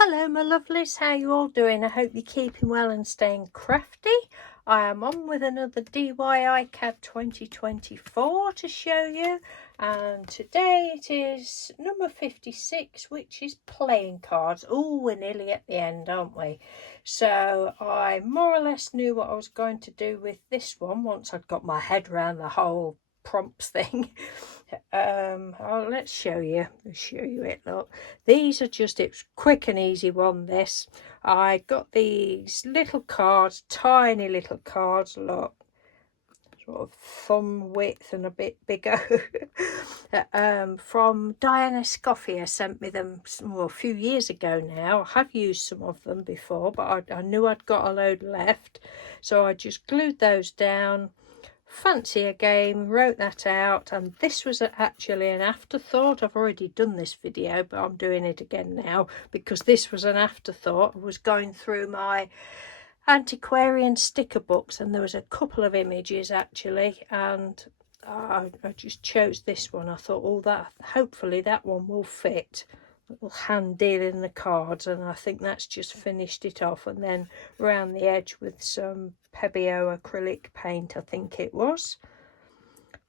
Hello my lovelies, how you all doing? I hope you're keeping well and staying crafty. I am on with another DIY CAD 2024 to show you, and today it is number 56, which is playing cards. Oh, we're nearly at the end, aren't we? So I more or less knew what I was going to do with this one once I'd got my head around the whole prompts thing. Let's show you it. Look, these are just, it's quick and easy one. This, I got these little cards, tiny little cards, look, sort of thumb width and a bit bigger. From Diana Scoffia sent me them, well, a few years ago now. I have used some of them before, but I knew I'd got a load left, so I just glued those down. Fancy a game, wrote that out, and this was actually an afterthought. I've already done this video, but I'm doing it again now because this was an afterthought. I was going through my antiquarian sticker books and there was a couple of images actually, and I just chose this one. I thought, oh, that hopefully that one will fit. Little hand deal in the cards, and I think that's just finished it off, and then around the edge with some Pebbio acrylic paint, I think it was.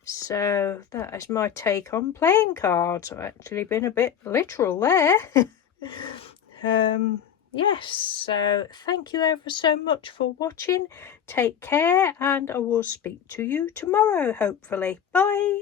So that is my take on playing cards. I've actually been a bit literal there. Yes, so thank you ever so much for watching. Take care, and I will speak to you tomorrow, hopefully. Bye.